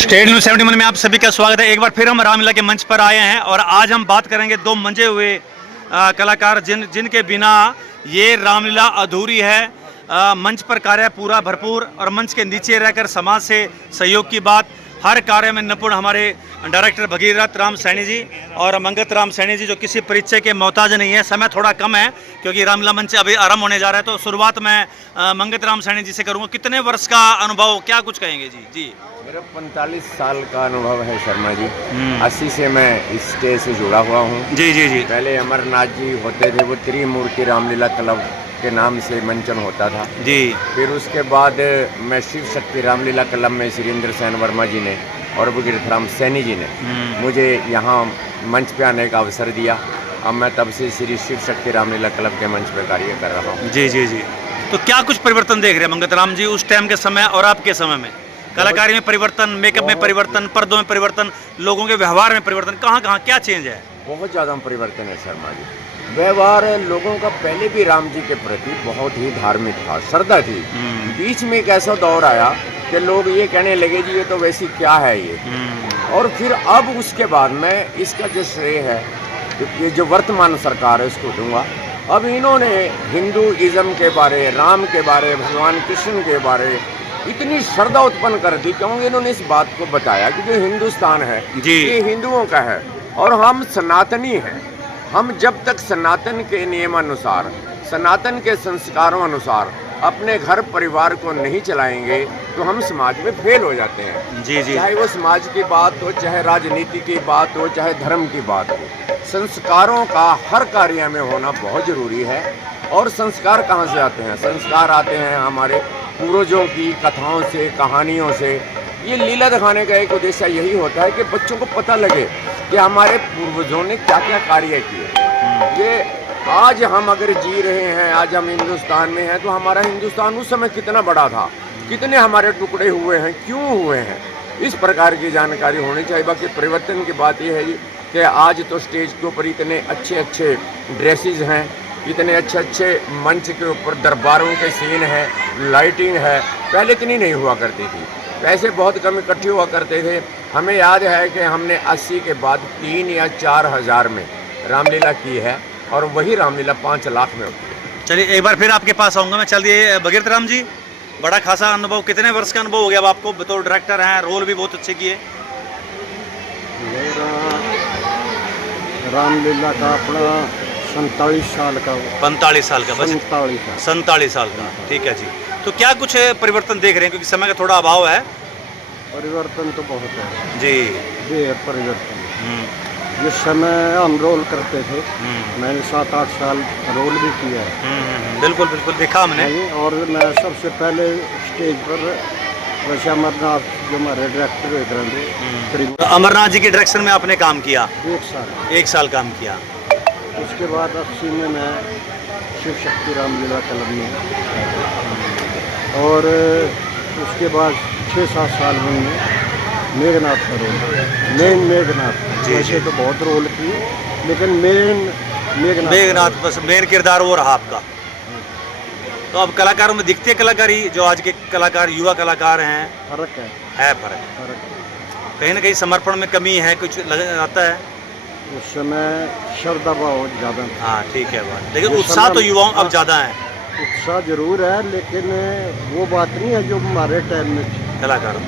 State news 71 में आप सभी का स्वागत है। एक बार फिर हम रामलीला के मंच पर आए हैं और आज हम बात करेंगे दो मंजे हुए कलाकार जिनके बिना ये रामलीला अधूरी है। मंच पर कार्य पूरा भरपूर और मंच के नीचे रहकर समाज से सहयोग की बात, हर कार्य में निपुण हमारे डायरेक्टर भगीरथ राम सैनी जी और मंगत राम सैनी जी, जो किसी परिचय के मोहताज नहीं है। समय थोड़ा कम है क्योंकि रामलीला मंच अभी आरंभ होने जा रहा है, तो शुरुआत मैं मंगत राम सैनी जी से करूँगा। कितने वर्ष का अनुभव, क्या कुछ कहेंगे जी? जी, मेरा 45 साल का अनुभव है शर्मा जी। 80 से मैं इस स्टेज से जुड़ा हुआ हूँ। जी जी जी। पहले अमरनाथ जी होते थे, वो त्रिमूर्ति रामलीला क्लब के नाम से मंचन होता था जी। फिर उसके बाद मैं शिव शक्ति रामलीला क्लब में सुरेंद्र सेन वर्मा जी ने और भगीरथ राम सैनी जी ने मुझे यहाँ मंच पे आने का अवसर दिया। अब मैं तब से श्री शिव शक्ति रामलीला क्लब के मंच पे कार्य कर रहा हूँ। जी जी जी। तो क्या कुछ परिवर्तन देख रहे हैं मंगत राम जी उस टाइम के समय और आपके समय में? कलाकारी में परिवर्तन, मेकअप में परिवर्तन, पर्दों में परिवर्तन, लोगों के व्यवहार में परिवर्तन, कहाँ कहाँ क्या चेंज है? बहुत ज़्यादा परिवर्तन है शर्मा जी। व्यवहार लोगों का पहले भी राम जी के प्रति बहुत ही धार्मिक था, श्रद्धा थी। बीच में एक ऐसा दौर आया कि लोग ये कहने लगे जी ये तो वैसी क्या है ये। और फिर अब उसके बाद मैं इसका जो श्रेय है ये जो वर्तमान सरकार है इसको दूंगा। अब इन्होंने हिंदुइज्म के बारे, राम के बारे, भगवान कृष्ण के बारे इतनी श्रद्धा उत्पन्न कर दी, क्योंकि इन्होंने इस बात को बताया कि जो हिंदुस्तान है ये हिंदुओं का है और हम सनातनी हैं। हम जब तक सनातन के नियमानुसार, सनातन के संस्कारों अनुसार अपने घर परिवार को नहीं चलाएंगे तो हम समाज में फेल हो जाते हैं। जी जी। चाहे वो समाज की बात हो, चाहे राजनीति की बात हो, चाहे धर्म की बात हो, संस्कारों का हर कार्य में होना बहुत जरूरी है। और संस्कार कहाँ से आते हैं? संस्कार आते हैं हमारे पूर्वजों की कथाओं से, कहानियों से। ये लीला दिखाने का एक उद्देश्य यही होता है कि बच्चों को पता लगे कि हमारे पूर्वजों ने क्या क्या कार्य किए। ये आज हम अगर जी रहे हैं, आज हम हिंदुस्तान में हैं, तो हमारा हिंदुस्तान उस समय कितना बड़ा था, कितने हमारे टुकड़े हुए हैं, क्यों हुए हैं, इस प्रकार की जानकारी होनी चाहिए। बाकी परिवर्तन की बात यह है जी कि आज तो स्टेज के ऊपर इतने अच्छे अच्छे ड्रेसेस हैं, इतने अच्छे अच्छे मंच के ऊपर दरबारों के सीन हैं, लाइटिंग है। पहले इतनी नहीं हुआ करती थी, पैसे बहुत कम इकट्ठे हुआ करते थे। हमें याद है कि हमने 80 के बाद 3 या 4 हज़ार में रामलीला की है और वही रामलीला 5 लाख में होती है। चलिए एक बार फिर आपके पास आऊँगा मैं। चलिए भगीरथ राम जी, बड़ा खासा अनुभव, कितने वर्ष का अनुभव हो गया अब आपको? बतौर डायरेक्टर हैं, रोल भी बहुत अच्छे किए। मेरा रामलीला का अपना 47 साल का। 45 साल का? 47 साल का, ठीक है जी। तो क्या कुछ परिवर्तन देख रहे हैं, क्योंकि समय का थोड़ा अभाव है? परिवर्तन तो बहुत है जी, बेहद परिवर्तन। जिस समय हम रोल करते थे, मैंने 7-8 साल रोल भी किया है। बिल्कुल बिल्कुल, देखा हमने। और मैं सबसे पहले स्टेज पर वैसे अमरनाथ जो हमारे डायरेक्टर अमरनाथ जी के डायरेक्शन में आपने काम किया? 1 साल काम किया। उसके बाद 80 में मैं शिव शक्ति रामलीला क्लब में, और उसके बाद 6-7 साल में मेघनाथ का रोल, मेघनाथ। वैसे तो बहुत रोल किए लेकिन मेघनाथ बस मेन किरदार वो रहा आपका। तो अब कलाकारों में दिखते कलाकारी, जो आज के कलाकार, युवा कलाकार हैं, फर्क है फर्क। कहीं ना कहीं समर्पण में कमी है, कुछ आता है उस समय श्रद्धा बहुत ज़्यादा। हाँ ठीक है बात, लेकिन उत्साह तो युवाओं अब ज़्यादा है। उत्साह जरूर है लेकिन वो बात नहीं है जो हमारे टाइम में कलाकारों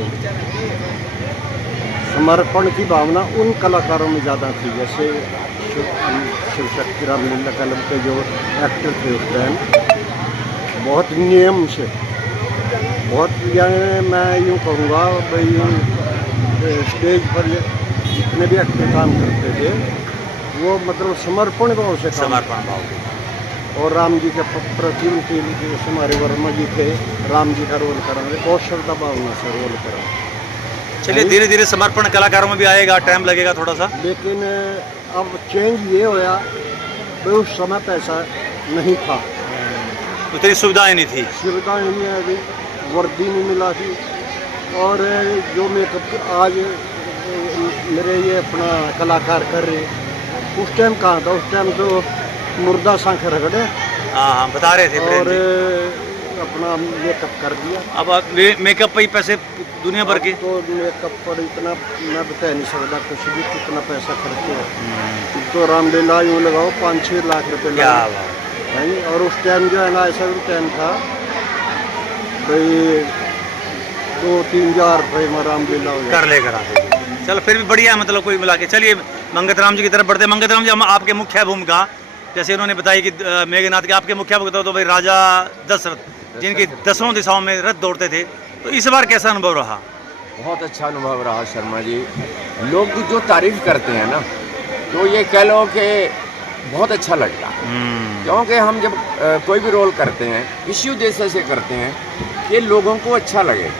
में समर्पण की भावना उन कलाकारों में ज़्यादा थी। जैसे शिव शक्ति रामलीला क्लब के जो एक्टर थे उस टाइम, बहुत नियम से, बहुत, यानी मैं यूँ कहूँगा भाई स्टेज पर जितने भी एक्टर काम करते थे वो मतलब समर्पण भाव से समर्पण भाव। और राम जी के प्रति उनके जो हमारे वर्मा जी थे, राम जी का रोल करा, बहुत श्रद्धा भावना से रोल करा। चलिए धीरे धीरे समर्पण कलाकारों में भी आएगा, टाइम लगेगा थोड़ा सा। लेकिन अब चेंज ये होया कि उस समय पैसा नहीं था, उतनी सुविधाएं नहीं थी। सुविधाएं नहीं है, अभी वर्दी नहीं मिला थी। और जो मेकअप आज मेरे ये अपना कलाकार कर रहे, उस टाइम कहाँ था? उस टाइम तो मुर्दा सांख रगड़े। हाँ बता रहे थे। और अपना मेकअप कर दिया। अब मेकअप पे ही पैसे दुनिया भर के। तो मेकअप पर इतना मैं बता नहीं सकता कुछ भी, कितना पैसा खर्च है। तो रामलीला यूँ लगाओ 5-6 लाख रुपए क्या लगे बात। नहीं। और उस टाइम जो है ना ऐसा भी टाइम था भाई 2-3 हज़ार रुपये में रामलीला हो कर ले करा दे। चलो फिर भी बढ़िया है, मतलब कोई मिला के। चलिए मंगत राम जी की तरफ बढ़ते हैं। मंगत राम जी, हम आपके मुख्य भूमिका जैसे उन्होंने बताई कि मेघनाथ के आपके मुख्य भूमिका तो भाई राजा दशरथ जिनकी 10 दिशाओं में रथ दौड़ते थे, तो इस बार कैसा अनुभव रहा? बहुत अच्छा अनुभव रहा शर्मा जी। लोग जो तारीफ करते हैं ना, तो ये कह लो कि बहुत अच्छा लगता है। क्योंकि हम जब कोई भी रोल करते हैं इसी उद्देश्य से करते हैं कि लोगों को अच्छा लगे।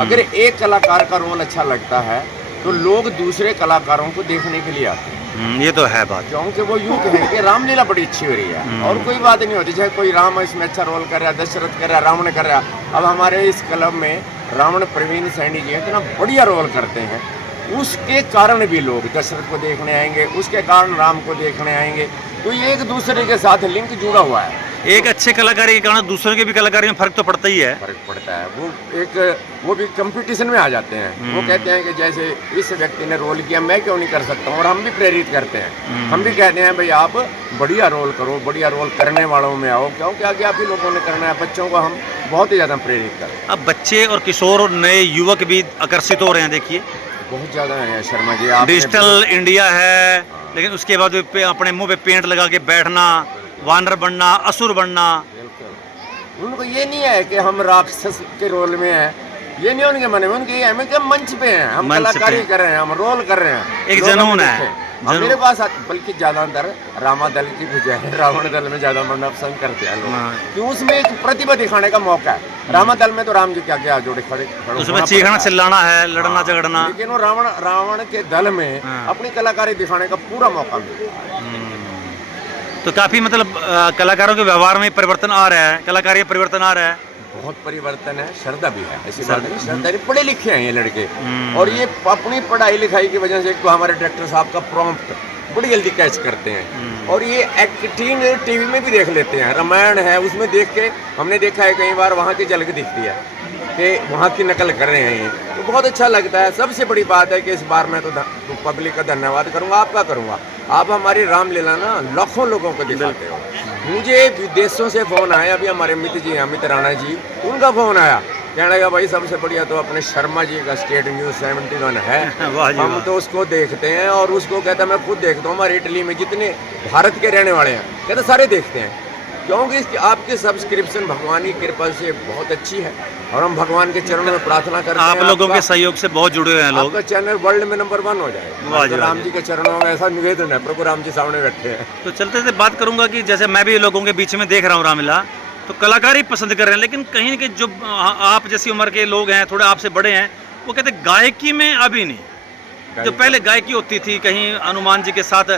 अगर एक कलाकार का रोल अच्छा लगता है तो लोग दूसरे कलाकारों को देखने के लिए आते हैं। ये तो है बात। क्योंकि वो यूँ कहें कि रामलीला बड़ी अच्छी हो रही है और कोई बात नहीं होती, चाहे कोई राम इसमें अच्छा रोल कर रहा है, दशरथ कर रहा है, रावण कर रहा है। अब हमारे इस क्लब में रावण प्रवीण सैनी जी इतना बढ़िया रोल करते हैं, उसके कारण भी लोग दशरथ को देखने आएंगे, उसके कारण राम को देखने आएंगे। तो ये एक दूसरे के साथ लिंक जुड़ा हुआ है। एक अच्छे कलाकारी के कारण दूसरों के भी कलाकारी में फर्क तो पड़ता ही है। फर्क पड़ता है। वो भी कंपटीशन में आ जाते हैं। वो कहते हैं कि जैसे इस व्यक्ति ने रोल किया, मैं क्यों नहीं कर सकता हूँ। और हम भी प्रेरित करते हैं। हम भी कहते हैं भाई आप बढ़िया रोल करो, बढ़िया रोल करने वालों में आओ, क्योंकि आगे आप ही लोगों ने करना है। बच्चों को हम बहुत ही ज़्यादा प्रेरित करें। अब बच्चे और किशोर और नए युवक भी आकर्षित हो रहे हैं। देखिए बहुत ज़्यादा है शर्मा जी। डिजिटल इंडिया है, लेकिन उसके बाद अपने मुंह पे पेंट लगा के बैठना, वानर बनना, असुर बनना। उनको ये नहीं है कि हम राक्षस के रोल में हैं, ये नहीं उनके मन में। उनके ये है कि मंच पे हैं, हम कलाकारी कर रहे हैं, हम रोल कर रहे हैं। एक जनून है। मेरे पास बल्कि ज्यादातर रामा दल की बजाय रावण दल में ज्यादा बनना पसंद करते हैं लोग, क्यों उसमें एक प्रतिभा दिखाने का मौका है। रामा दल में तो राम जी क्या क्या जोड़े खड़े उसमें चीखना चिल्लाना है, लड़ना झगड़ना। लेकिन वो रावण के दल में अपनी कलाकारी दिखाने का पूरा मौका मिलता है। तो काफी मतलब कलाकारों के व्यवहार में परिवर्तन आ रहा है, कलाकारी में परिवर्तन आ रहा है। बहुत परिवर्तन है। श्रद्धा भी है, ऐसी बात नहीं। श्रद्धा पढ़े लिखे हैं ये लड़के, और ये अपनी पढ़ाई लिखाई की वजह से एक तो हमारे डायरेक्टर साहब का प्रॉम्प्ट बड़ी जल्दी कैच करते हैं। और ये एक्टिंग टीवी में भी देख लेते हैं। रामायण है, उसमें देख के हमने देखा है कई बार वहाँ की झलक दिखती है कि वहाँ की नकल कर रहे हैं ये, तो बहुत अच्छा लगता है। सबसे बड़ी बात है कि इस बार मैं तो पब्लिक का धन्यवाद करूँगा, आपका करूँगा। आप हमारी रामलीला ना लाखों लोगों को दिखाते हो। मुझे विदेशों से फ़ोन आया, अभी हमारे अमित जी, अमित राणा जी, उनका फ़ोन आया, कहने लगा भाई सबसे बढ़िया तो अपने शर्मा जी का स्टेट न्यूज़ 71 है। हम तो उसको देखते हैं, और उसको कहता मैं खुद देखता हूँ। हमारे इटली में जितने भारत के रहने वाले हैं कहते सारे देखते हैं, क्योंकि आपकी सब्सक्रिप्शन भगवान की कृपा से बहुत अच्छी है। और हम भगवान के चरणों में प्रार्थना करते हैं। आप लोगों के सहयोग से बहुत जुड़े हुए हैं लोग। आपका चैनल वर्ल्ड में नंबर 1 हो जाए। तो राम जी के चरणों में ऐसा निवेदन है, प्रभु राम जी सामने बैठे हैं। तो चलते थे बात करूंगा कि जैसे मैं भी लोगों के बीच में देख रहा हूँ रामलीला, तो कलाकारी पसंद कर रहे हैं, लेकिन कहीं ना कहीं जो आप जैसी उम्र के लोग हैं, थोड़े आपसे बड़े हैं, वो कहते हैं गायकी में अभी नहीं। जो पहले गायकी होती थी, कहीं हनुमान जी के साथ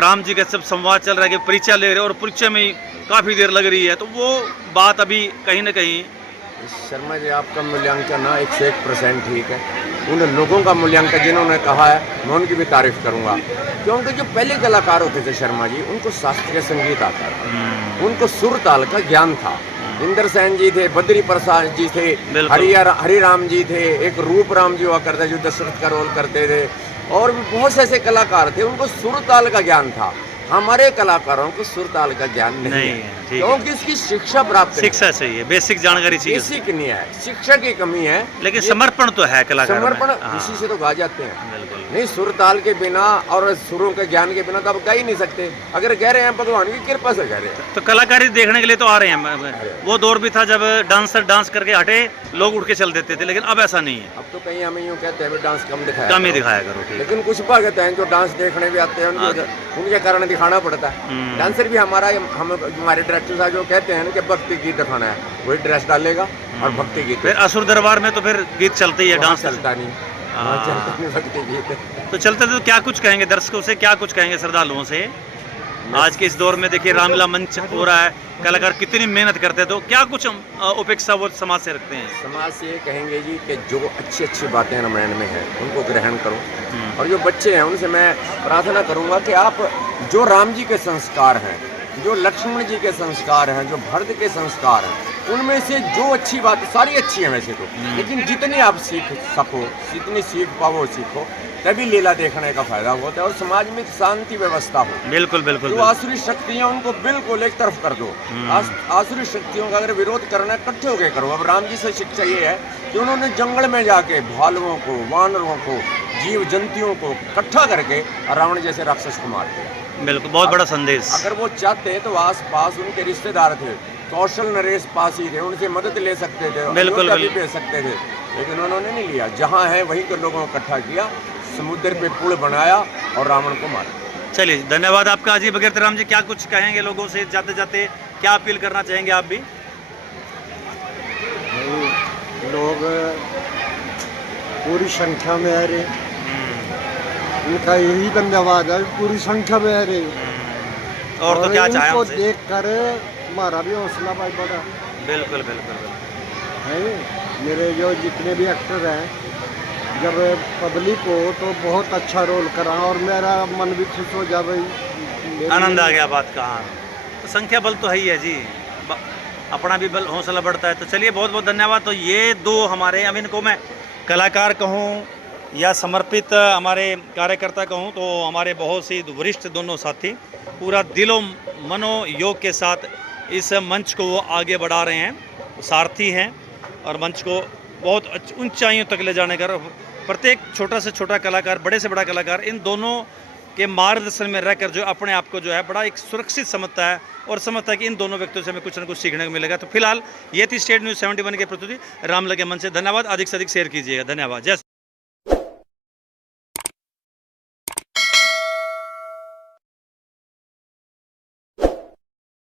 राम जी के सब संवाद चल रहा है कि परिचय ले रहे, और परिचय में काफ़ी देर लग रही है, तो वो बात अभी कहीं ना कहीं। शर्मा जी आपका मूल्यांकन ना 101% ठीक है। उन लोगों का मूल्यांकन जिन्होंने कहा है, मैं उनकी भी तारीफ करूंगा, क्योंकि जो पहले कलाकार होते थे शर्मा जी, उनको शास्त्रीय संगीत आता था, उनको सुर ताल का ज्ञान था। इंद्र सेन जी थे, बद्री प्रसाद जी थे, हरिराम जी थे, एक रूप राम जी हुआ करते जो दशरथ का रोल करते थे, और भी बहुत से ऐसे कलाकार थे, उनको सुर ताल का ज्ञान था। हमारे कलाकारों को सुर ताल का ज्ञान नहीं है, क्योंकि इसकी शिक्षा प्राप्त शिक्षा चाहिए, बेसिक जानकारी चाहिए। बेसिक नहीं है, शिक्षा की कमी है। लेकिन समर्पण तो है कलाकार में। समर्पण इसी से तो गा जाते हैं। नहीं, सुर ताल के बिना और सुरों के ज्ञान के बिना तो आप गा ही नहीं सकते। अगर कह रहे हैं भगवान की कृपा से कह रहे हैं, तो कलाकारी देखने के लिए तो आ रहे हैं। वो दौर भी था जब डांसर डांस करके हटे, लोग उठ के चल देते थे, लेकिन अब ऐसा नहीं है। अब तो कहीं हमें यूँ कहते हैं डांस कम ही दिखाया करो। लेकिन कुछ भगत हैं जो डांस देखने भी आते हैं, उनके कारण दिखाना पड़ता है। डांसर भी हमारा, हम हमारे डायरेक्टर साहब जो कहते हैं कि भक्ति गीत दिखाना है, वही ड्रेस डालेगा और भक्ति गीत। फिर असुर दरबार में तो फिर गीत चलते ही है, डांस चलता नहीं, भक्ति गीत। तो चलते तो क्या कुछ कहेंगे दर्शकों से, क्या कुछ कहेंगे श्रद्धालुओं से? आज के इस दौर में देखिए रामलीला मंच हो रहा है, कलाकार कितनी मेहनत करते हैं, तो क्या कुछ अपेक्षा वो समाज से रखते हैं? समाज से ये कहेंगे जी कि जो अच्छी अच्छी बातें रामायण में हैं उनको ग्रहण करो, और जो बच्चे हैं उनसे मैं प्रार्थना करूंगा कि आप जो राम जी के संस्कार हैं जो लक्ष्मण जी के संस्कार हैं, जो भरत के संस्कार हैं, उनमें से जो अच्छी बात, सारी अच्छी है वैसे तो, लेकिन जितनी आप सीख सको, जितनी सीख पाओ सीखो, तभी लीला देखने का फायदा होता है और समाज में शांति व्यवस्था हो। बिल्कुल बिल्कुल जो आसुरी शक्तियां उनको बिल्कुल एक तरफ कर दो। आसुरी शक्तियों का अगर विरोध करना है, इकट्ठे होकर करो। अब राम जी से शिक्षा ये है कि उन्होंने जंगल में जाके भालुओं को, वानरों को, जीव जंतुओं को इकट्ठा करके रावण जैसे राक्षस को मार दिया। बिल्कुल, बहुत बड़ा संदेश। अगर वो चाहते तो आस पास उनके रिश्तेदार थे, कौशल नरेश पास ही थे, उनसे मदद ले सकते थे, बिल्कुल भी भेज सकते थे, लेकिन उन्होंने नहीं लिया। जहाँ है वहीं के लोगों को इकट्ठा किया, समुद्र पे पुल बनाया और रावण को मारा। चलिए, धन्यवाद आपका अजीब भगत राम जी। क्या कुछ कहेंगे लोगों से जाते जाते, क्या अपील करना चाहेंगे आप भी? लोग पूरी संख्या में आ रहे, उनका यही धन्यवाद है, पूरी संख्या में आ रहे। और तो क्या चाहे इनको हमसे? देख कर हमारा भी हौसला भाई बढ़ा। बिल्कुल बिल्कुल है मेरे जो जितने भी एक्टर हैं, जब पब्लिक हो तो बहुत अच्छा रोल करा और मेरा मन भी खुश हो जाए भाई। आनंद आ गया बात का। हाँ, तो संख्या बल तो है ही है जी, अपना भी बल, हौसला बढ़ता है। तो चलिए, बहुत बहुत धन्यवाद। तो ये दो हमारे, अब इनको मैं कलाकार कहूँ या समर्पित हमारे कार्यकर्ता कहूँ, तो हमारे बहुत सी वरिष्ठ दोनों साथी पूरा दिलो मनो योग के साथ इस मंच को वो आगे बढ़ा रहे हैं, सारथी हैं और मंच को बहुत ऊंचाइयों तक ले जाने का। प्रत्येक छोटा से छोटा कलाकार, बड़े से बड़ा कलाकार, इन दोनों के मार्गदर्शन में रहकर जो अपने आप को जो है बड़ा एक सुरक्षित समझता है और समझता है कि इन दोनों व्यक्तियों से हमें कुछ न कुछ सीखने को मिलेगा। तो फिलहाल ये थी स्टेट न्यूज़ 71 के प्रतिनिधि रामलला के मन से। धन्यवाद, अधिक से अधिक शेयर कीजिएगा। धन्यवाद। जय